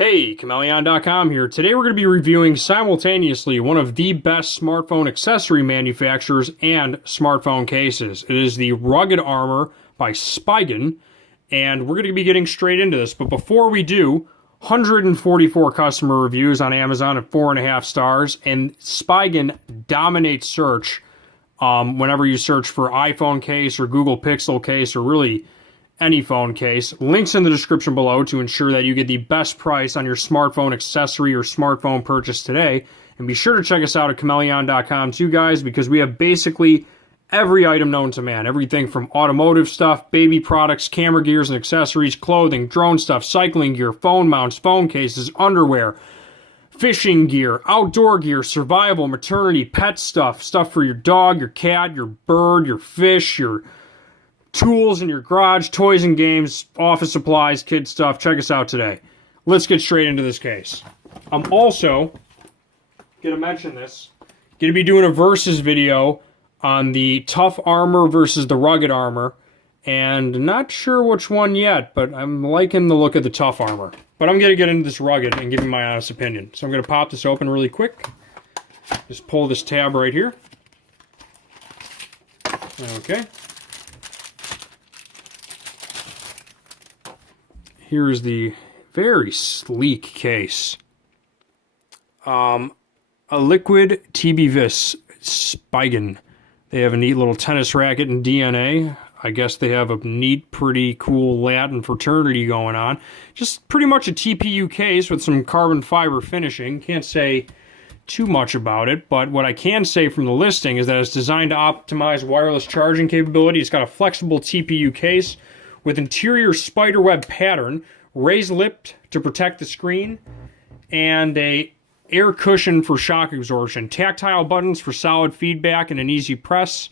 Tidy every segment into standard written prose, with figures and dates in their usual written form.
Hey, Chmelaeon.com here. Today we're going to be reviewing simultaneously one of the best smartphone accessory manufacturers and smartphone cases. It is the Rugged Armor by Spigen, and we're going to be getting straight into this. But before we do, 144 customer reviews on Amazon at 4.5 stars, and Spigen dominates search whenever you search for iPhone case or Google Pixel case or really any phone case. Links in the description below to ensure that you get the best price on your smartphone accessory or smartphone purchase today. And be sure to check us out at Chmelaeon.com too, guys, because we have basically every item known to man. Everything from automotive stuff, baby products, camera gears and accessories, clothing, drone stuff, cycling gear, phone mounts, phone cases, underwear, fishing gear, outdoor gear, survival, maternity, pet stuff, stuff for your dog, your cat, your bird, your fish, your tools in your garage, toys and games, office supplies, kid stuff. Check us out today. Let's get straight into this case. I'm also going to mention this. Going to be doing a versus video on the Tough Armor versus the Rugged Armor. And not sure which one yet, but I'm liking the look of the Tough Armor. But I'm going to get into this Rugged and give you my honest opinion. So I'm going to pop this open really quick. Just pull this tab right here. Okay. Here's the very sleek case. A liquid TB Vis Spigen. They have a neat little tennis racket and DNA. I guess they have a neat, pretty cool Latin fraternity going on. Just pretty much a TPU case with some carbon fiber finishing. Can't say too much about it, but what I can say from the listing is that it's designed to optimize wireless charging capability. It's got a flexible TPU case with interior spiderweb pattern, raised lip to protect the screen, and a air cushion for shock absorption. Tactile buttons for solid feedback and an easy press.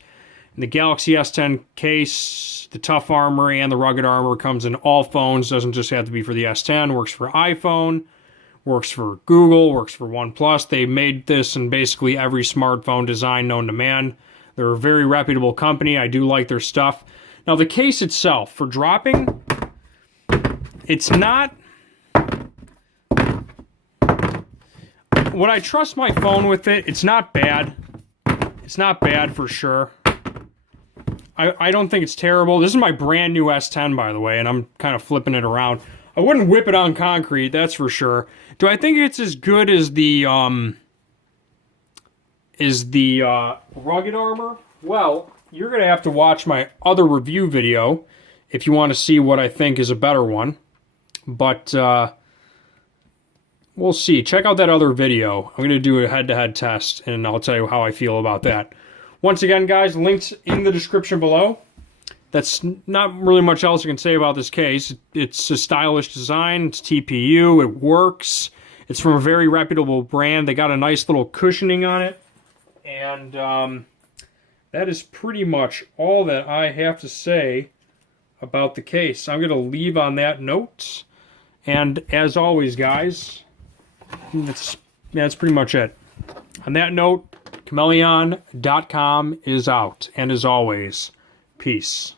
In the Galaxy S10 case, the Tough Armor and the Rugged Armor comes in all phones. Doesn't just have to be for the S10. Works for iPhone, works for Google, works for OnePlus. They made this in basically every smartphone design known to man. They're a very reputable company. I do like their stuff. Now, the case itself, for dropping, it's not... Would I trust my phone with it? It's not bad. It's not bad for sure. I don't think it's terrible. This is my brand new S10, by the way, and I'm kind of flipping it around. I wouldn't whip it on concrete, that's for sure. Do I think it's as good as the Rugged Armor? Well, you're going to have to watch my other review video if you want to see what I think is a better one. But we'll see. Check out that other video. I'm going to do a head-to-head test, and I'll tell you how I feel about that. Once again, guys, links in the description below. That's not really much else I can say about this case. It's a stylish design. It's TPU. It works. It's from a very reputable brand. They got a nice little cushioning on it. And that is pretty much all that I have to say about the case. I'm going to leave on that note. And as always, guys, that's pretty much it. On that note, Chmelaeon.com is out. And as always, peace.